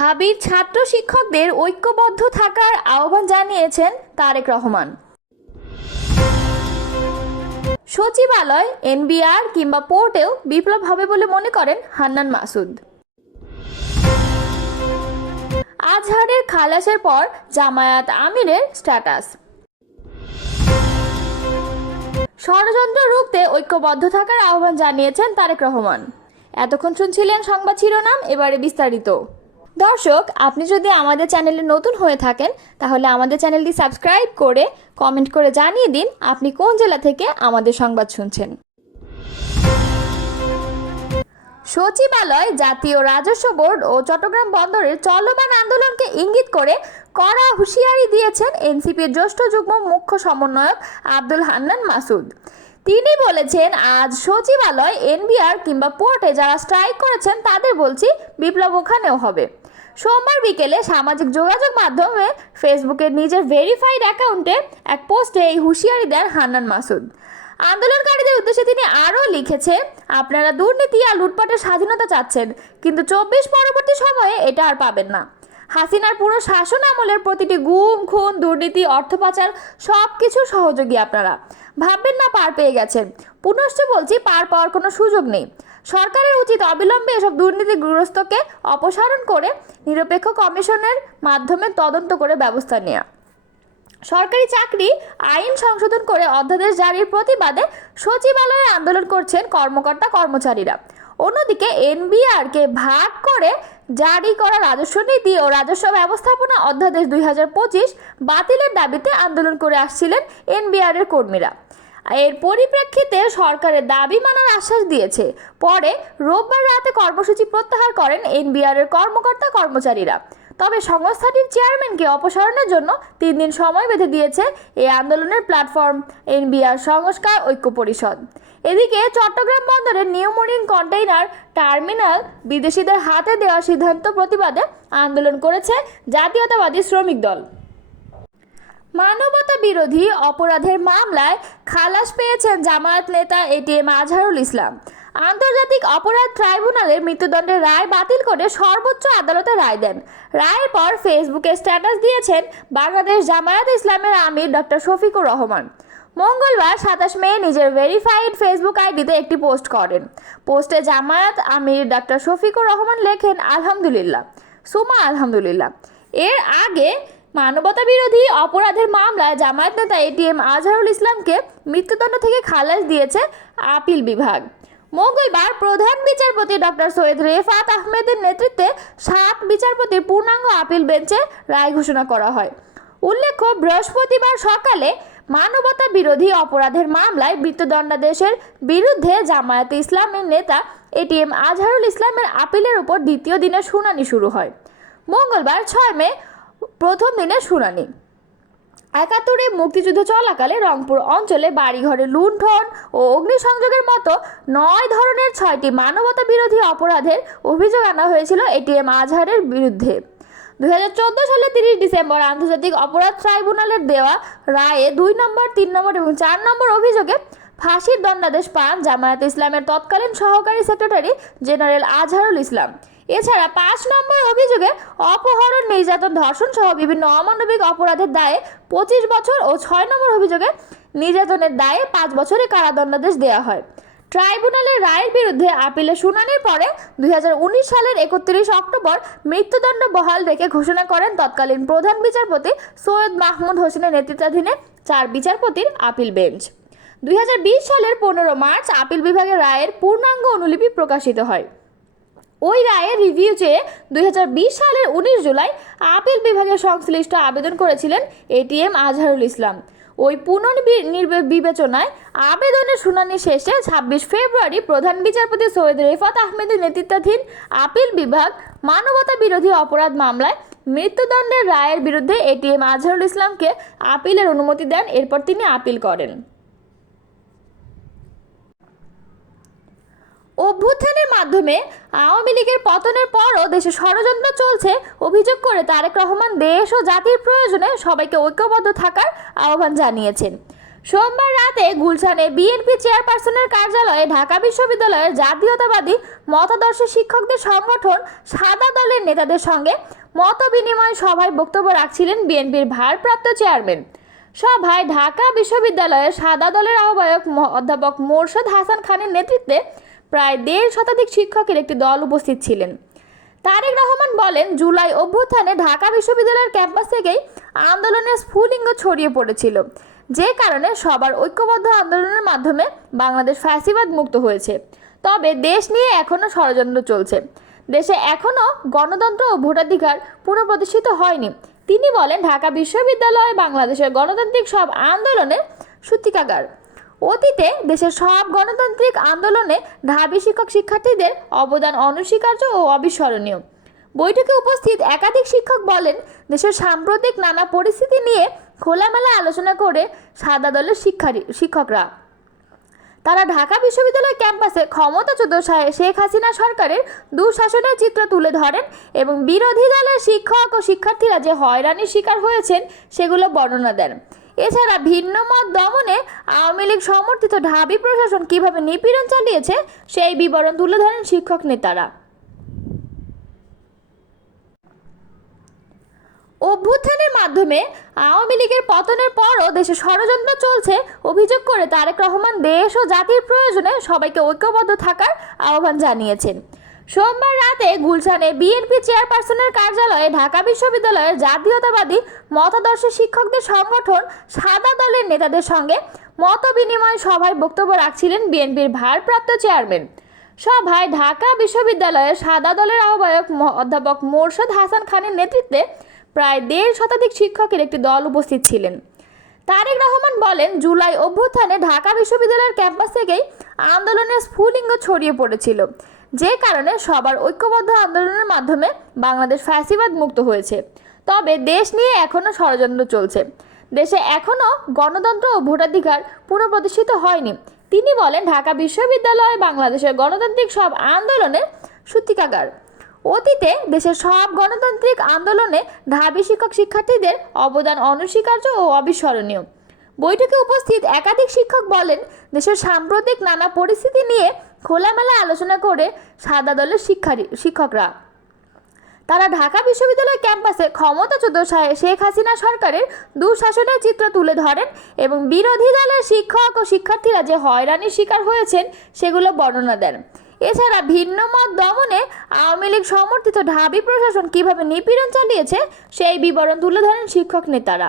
ঢাবির ছাত্র শিক্ষকদের ঐক্যবদ্ধ থাকার আহ্বান জানিয়েছেন তারেক রহমান। সচিবালয়, এনবিআর কিংবা পোর্টেও বিপ্লব হবে বলে মনে করেন হান্নান মাসুদ। আজহারের খালাসের পর জামায়াত আমিরের স্ট্যাটাস। ষড়যন্ত্র রুখতে ঐক্যবদ্ধ থাকার আহ্বান জানিয়েছেন তারেক রহমান। এতক্ষণ শুনছিলেন সংবাদ শিরোনাম, এবারে বিস্তারিত। দর্শক, আপনি যদি আমাদের চ্যানেলে নতুন হয়ে থাকেন তাহলে আমাদের চ্যানেলটি সাবস্ক্রাইব করে কমেন্ট করে জানিয়ে দিন আপনি কোন জেলা থেকে আমাদের সংবাদ শুনছেন। সচিবালয়, জাতীয় রাজস্ব বোর্ড ও চট্টগ্রাম বন্দরের চলমান আন্দোলনকে ইঙ্গিত করে কড়া হুঁশিয়ারি দিয়েছেন এনসিপির জ্যেষ্ঠ যুগ্ম মুখ্য সমন্বয়ক আব্দুল হান্নান মাসুদ। তিনি বলেছেন, আজ সচিবালয়, এনবিআর কিংবা পোর্টে যারা স্ট্রাইক করেছেন তাদের বলছি বিপ্লব ওখানেও হবে। সোমবার বিকেলে সামাজিক যোগাযোগ মাধ্যমে ফেসবুকের নিজের ভেরিফাইড অ্যাকাউন্টে এক পোস্টে এই হুঁশিয়ারি দেন হান্নান মাসুদ। আন্দোলনকারীদের উদ্দেশ্যে তিনি আরও লিখেছেন, আপনারা দুর্নীতি আর লুটপাটের স্বাধীনতা চাচ্ছেন, কিন্তু 24 পরবর্তী সময়ে এটা আর পাবেন না। হাসিনার পুরো শাসন আমলের প্রতিটি গুম, খুন, দুর্নীতি, অর্থ পাচার সবকিছু সহযোগী আপনারা। ভাববেন না পার পেয়ে গেছেন। পুনশ্চ বলছি, পার পাওয়ার কোনো সুযোগ নেই। সরকারের উচিত অবিলম্বে এসব দুর্নীতিগ্রস্তকে অপসারণ করে নিরপেক্ষ কমিশনের মাধ্যমে তদন্ত করে ব্যবস্থা নেওয়া। সরকারি চাকরি আইন সংশোধন করে অধ্যাদেশ জারির প্রতিবাদে সচিবালয়ে আন্দোলন করছেন কর্মকর্তা কর্মচারীরা। অন্যদিকে এনবিআরকে ভাগ করে জারি করা রাজস্ব নীতি ও রাজস্ব ব্যবস্থাপনা অধ্যাদেশ 2025 বাতিলের দাবিতে আন্দোলন করে আসছিলেন এনবিআরের কর্মীরা। এর পরিপ্রেক্ষিতে সরকারের দাবি মানার আশ্বাস দিয়েছে। পরে রোববার রাতে কর্মসূচি প্রত্যাহার করেন এনবিআরের কর্মকর্তা কর্মচারীরা। তবে সংস্থাটির চেয়ারম্যানকে অপসারণের জন্য 3 দিন সময় বেঁধে দিয়েছে এই আন্দোলনের প্ল্যাটফর্ম এনবিআর সংস্কার ঐক্য পরিষদ। এদিকে চট্টগ্রাম বন্দরের নিউ মেরিন কন্টেইনার টার্মিনাল বিদেশিদের হাতে দেওয়ার সিদ্ধান্ত প্রতিবাদে আন্দোলন করেছে জাতীয়তাবাদী শ্রমিক দল। মানবতা বিরোধী অপরাধের মামলায় খালাস পেয়েছেন জামায়াত নেতা এটিএম আজহারুল ইসলাম। আন্তর্জাতিক অপরাধ ট্রাইব্যুনালের মৃত্যুদণ্ডের রায় বাতিল করে সর্বোচ্চ আদালতে রায় দেন। রায়ের পর ফেসবুকে স্ট্যাটাস দিয়েছেন বাংলাদেশ জামায়াত ইসলামের আমির ডক্টর শফিকুর রহমান। মঙ্গলবার 27 মে নিজের ভেরিফাইড ফেসবুক আইডিতে একটি পোস্ট করেন। পোস্টে জামায়াত আমির ডক্টর শফিকুর রহমান লেখেন, আলহামদুলিল্লাহ, সুমা আলহামদুলিল্লাহ। এর আগে মানবতা বিরোধী অপরাধের মামলায় জামায়াত নেতা এটিএম আজহারুল ইসলামকে মৃত্যুদণ্ড থেকে খালাস দিয়েছে আপিল বিভাগ। মঙ্গলবার প্রধান বিচারপতি ডক্টর সৈয়দ রেফাত আহমেদের নেতৃত্বে 7 বিচারপতির পূর্ণাঙ্গ আপিল বেঞ্চে রায় ঘোষণা করা হয়। উল্লেখ্য, বৃহস্পতিবার সকালে মানবতা বিরোধী অপরাধের মামলায় মৃত্যুদণ্ডাদেশের বিরুদ্ধে জামায়াতে ইসলামের নেতা এটিএম আজহারুল ইসলামের আপিলের উপর দ্বিতীয় দিনের শুনানি শুরু হয়। মঙ্গলবার 6 মে প্রথম দিনের শুনানি। 71-এ মুক্তিযুদ্ধ চলাকালে রংপুর অঞ্চলে বাড়িঘরে লুণ্ঠন ও অগ্নিসংযোগের মতো 9 ধরনের 6টি মানবতা বিরোধী অপরাধের অভিযোগ আনা হয়েছিল এটিএম আজহারের বিরুদ্ধে। 2014 সালের 30 ডিসেম্বর আন্তর্জাতিক অপরাধ ট্রাইব্যুনালের দেওয়া রায়ে 2 নম্বর, 3 নম্বর এবং 4 নম্বর অভিযোগে ফাঁসির দণ্ডাদেশ পান জামায়াতে ইসলামের তৎকালীন সহকারী সেক্রেটারি জেনারেল আজহারুল ইসলাম। এছাড়া 5 নম্বর অভিযোগে অপহরণ, নির্যাতন, ধর্ষণ সহ বিভিন্ন অমানবিক অপরাধের দায়ে 25 বছর ও 6 নম্বর অভিযোগে নির্যাতনের দায়ে 5 বছরের কারাদণ্ডাদেশ দেওয়া হয়। ট্রাইব্যুনালের রায়ের বিরুদ্ধে আপিলের শুনানির পরে 2019 সালের 31 অক্টোবর মৃত্যুদণ্ড বহাল রেখে ঘোষণা করেন তৎকালীন প্রধান বিচারপতি সৈয়দ মাহমুদ হোসেনের নেতৃত্বাধীনে 4 বিচারপতির আপিল বেঞ্চ। 2020 সালের 15 মার্চ আপিল বিভাগের রায়ের পূর্ণাঙ্গ অনুলিপি প্রকাশিত হয়। ওই রায়ের রিভিউ চেয়ে 2020 সালের 19 জুলাই আপিল বিভাগের সংশ্লিষ্ট আবেদন করেছিলেন এটিএম আজহারুল ইসলাম। ওই পুনর্বিবেচনায় আবেদনের শুনানি শেষে 26 ফেব্রুয়ারি প্রধান বিচারপতি সৈয়দ রেফাত আহমেদের নেতৃত্বাধীন আপিল বিভাগ মানবতা বিরোধী অপরাধ মামলায় মৃত্যুদণ্ডের রায়ের বিরুদ্ধে এটিএম আজহারুল ইসলামকে আপিলের অনুমতি দেন। এরপর তিনি আপিল করেন। অভ্যুত্থানের মাধ্যমে আওয়ামী লীগের পতনের পরও দেশে ষড়যন্ত্র চলছে অভিযোগ করে তারেক রহমান দেশ ও জাতির প্রয়োজনে সবাইকে ঐক্যবদ্ধ থাকার আহ্বান জানিয়েছেন। সোমবার রাতে গুলশানে বিএনপি চেয়ারপারসনের কার্যালয়ে ঢাকা বিশ্ববিদ্যালয়ের জাতীয়তাবাদী মতাদর্শ শিক্ষকদের সংগঠন সাদা দলের নেতাদের সঙ্গে মত বিনিময় সভায় বক্তব্য রাখছিলেন বিএনপির ভারপ্রাপ্ত চেয়ারম্যান। সভায় ঢাকা বিশ্ববিদ্যালয়ের সাদা দলের আহ্বায়ক অধ্যাপক মোরশেদ হাসান খানের নেতৃত্বে প্রায় 1.5 শতাধিক শিক্ষকের একটি দল উপস্থিত ছিলেন। তারেক রহমান বলেন, জুলাই অভ্যুত্থানে ঢাকা বিশ্ববিদ্যালয়ের ক্যাম্পাস থেকেই আন্দোলনের স্ফুলিঙ্গ ছড়িয়ে পড়েছিল, যে কারণে সবার ঐক্যবদ্ধ আন্দোলনের মাধ্যমে বাংলাদেশ ফ্যাসিবাদ মুক্ত হয়েছে। তবে দেশ নিয়ে এখনও ষড়যন্ত্র চলছে। দেশে এখনও গণতন্ত্র ও ভোটাধিকার পুনঃপ্রতিষ্ঠিত হয়নি। তিনি বলেন, ঢাকা বিশ্ববিদ্যালয় বাংলাদেশের গণতান্ত্রিক সব আন্দোলনের সূতিকাগার। অতীতে দেশের সব গণতান্ত্রিক আন্দোলনে ঢাবি শিক্ষক শিক্ষার্থীদের অবদান অনস্বীকার্য ও অবিস্মরণীয়। বৈঠকে উপস্থিত একাধিক শিক্ষক বলেন, দেশের সাম্প্রতিক নানা পরিস্থিতি নিয়ে খোলামেলা আলোচনা করে সাদা দলের শিক্ষকরা তারা ঢাকা বিশ্ববিদ্যালয় ক্যাম্পাসে ক্ষমতাচ্যুত শেখ হাসিনা সরকারের দুঃশাসনের চিত্র তুলে ধরেন এবং বিরোধী দলের শিক্ষক ও শিক্ষার্থীরা যে হয়রানির শিকার হয়েছেন সেগুলো বর্ণনা দেন। এছাড়া ভিন্ন মত দমনে আওয়ামী লীগ সমর্থিত ঢাবি প্রশাসন কিভাবে নিপীড়ন চালিয়েছে সেই বিবরণ তুলে ধরেন শিক্ষক নেতারা। অভ্যুত্থানের মাধ্যমে আওয়ামী লীগের পতনের পরও দেশে ষড়যন্ত্র চলছে অভিযোগ করে তারেক রহমান দেশ ও জাতির প্রয়োজনে সবাইকে ঐক্যবদ্ধ থাকার আহ্বান জানিয়েছেন। সোমবার রাতে গুলশানে বিএনপি চেয়ারপারসনের কার্যালয়ে ঢাকা বিশ্ববিদ্যালয়ের জাতীয়তাবাদী মতাদর্শ শিক্ষকদের সংগঠন সাদা দলের নেতাদের সঙ্গে মত বিনিময় সভায় বক্তব্য রাখছিলেন বিএনপির ভারপ্রাপ্ত চেয়ারম্যান। সভায় ঢাকা বিশ্ববিদ্যালয়ের সাদা দলের আহ্বায়ক অধ্যাপক মোরশেদ হাসান খানের নেতৃত্বে প্রায় 1.5 শতাধিক শিক্ষকের একটি দল উপস্থিত ছিলেন। তারেক রহমান বলেন, জুলাই অভ্যুত্থানে ঢাকা বিশ্ববিদ্যালয়ের ক্যাম্পাস থেকেই আন্দোলনের স্ফুলিঙ্গ ছড়িয়ে পড়েছিল, যে কারণে সবার ঐক্যবদ্ধ আন্দোলনের মাধ্যমে বাংলাদেশ ফ্যাসিবাদ মুক্ত হয়েছে। তবে দেশ নিয়ে এখনও ষড়যন্ত্র চলছে। দেশে এখনও গণতন্ত্র ও ভোটাধিকার পুনঃপ্রতিষ্ঠিত হয়নি। তিনি বলেন, ঢাকা বিশ্ববিদ্যালয় বাংলাদেশের গণতান্ত্রিক সব আন্দোলনের সূতিকাগার। অতীতে দেশের সব গণতান্ত্রিক আন্দোলনে ঢাবি শিক্ষক শিক্ষার্থীদের অবদান অনস্বীকার্য ও অবিস্মরণীয়। বৈঠকে উপস্থিত একাধিক শিক্ষক বলেন, দেশের সাম্প্রতিক নানা পরিস্থিতি নিয়ে খোলামেলা আলোচনা করে সাদা দলের শিক্ষকরা তারা ঢাকা বিশ্ববিদ্যালয় ক্যাম্পাসে ক্ষমতাচ্যুত শেখ হাসিনা সরকারের দুঃশাসনের চিত্র তুলে ধরেন এবং বিরোধী দলের শিক্ষক ও শিক্ষার্থীরা যে হয়রানির শিকার হয়েছেন সেগুলো বর্ণনা দেন। এছাড়া ভিন্ন মত দমনে আওয়ামী লীগ সমর্থিত ঢাবি প্রশাসন কিভাবে নিপীড়ন চালিয়েছে সেই বিবরণ তুলে ধরেন শিক্ষক নেতারা।